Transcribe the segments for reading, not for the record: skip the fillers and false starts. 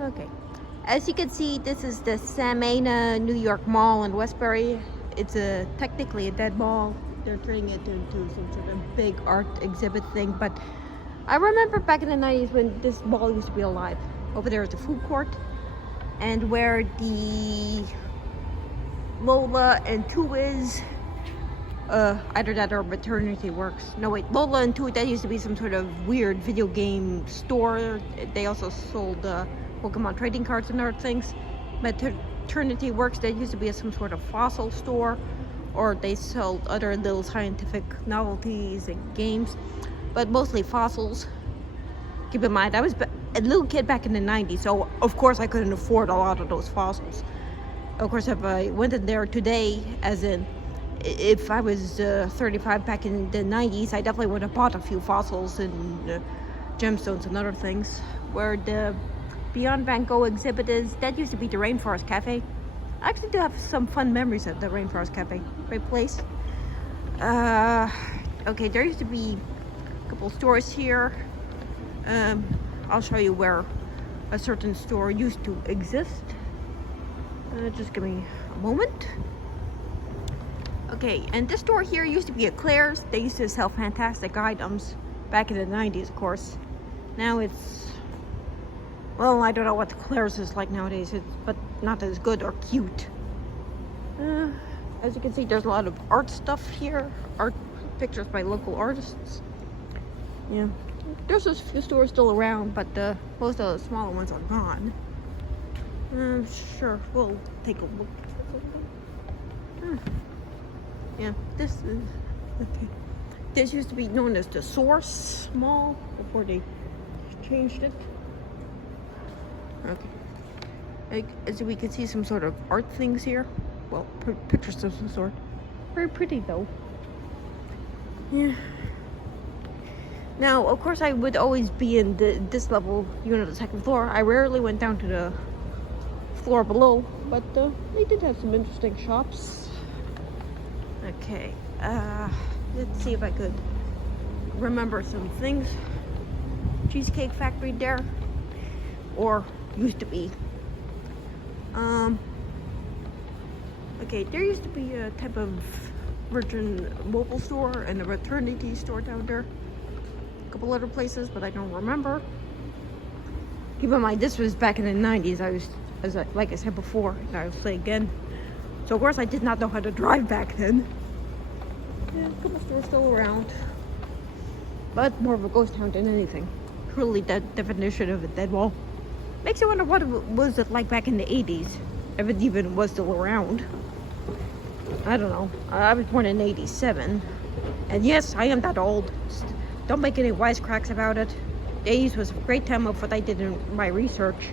Okay. As you can see, this is the Samana, New York Mall in Westbury. It's technically a dead mall. They're turning it into some sort of big art exhibit thing. But I remember back in the 90s when this mall used to be alive. Over there is a food court, and where the Lola and Two is, either that or Maternity Works. No wait, Lola and Two, that used to be some sort of weird video game store. They also sold Pokemon trading cards and other things. Maternity Works, that used to be some sort of fossil store, or they sold other little scientific novelties and games, but mostly fossils. Keep in mind, I was a little kid back in the 90s, so of course I couldn't afford a lot of those fossils. Of course, if I went in there today, as in if I was 35 back in the 90s, I definitely would have bought a few fossils and gemstones and other things. Where the Beyond Van Gogh exhibit is, that used to be the Rainforest Cafe. I actually do have some fun memories at the Rainforest Cafe. Great place. Okay, there used to be a couple stores here. I'll show you where a certain store used to exist. Just give me a moment. Okay, and this store here used to be a Claire's. They used to sell fantastic items back in the 90s, of course. Now it's, well, I don't know what the Claire's is like nowadays, but not as good or cute. As you can see, there's a lot of art stuff here. Art pictures by local artists. Yeah, there's a few stores still around, but most of the smaller ones are gone. Sure, we'll take a look. Yeah, this is okay. This used to be known as the Source Mall before they changed it. Okay, as we can see, some sort of art things here. Well, pictures of some sort. Very pretty though. Yeah. Now, of course, I would always be in this level, the second floor. I rarely went down to the floor below, but they did have some interesting shops. Okay, let's see if I could remember some things. Cheesecake Factory there, or used to be. Okay, there used to be a type of Virgin Mobile store and a Maternity store down there. A couple other places, but I don't remember. Keep in mind, this was back in the 90s. Like I said before, and I'll say again. So of course I did not know how to drive back then. Yeah, a couple stores still around, but more of a ghost town than anything. Truly, that definition of a dead wall makes you wonder what was it like back in the 80s, if it even was still around. I don't know. I was born in 87, and yes, I am that old. Don't make any wisecracks about it. The 80s was a great time of what I did in my research.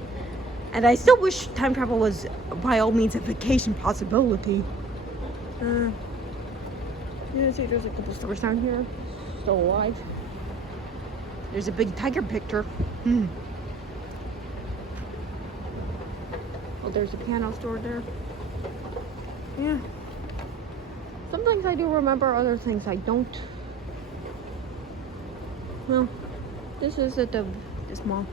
And I still wish time travel was, by all means, a vacation possibility. Yeah, see, there's a couple stores down here. Still alive. There's a big tiger picture. Oh, there's a piano store there. Yeah. Some things I do remember, other things I don't. Well, this is at this mall.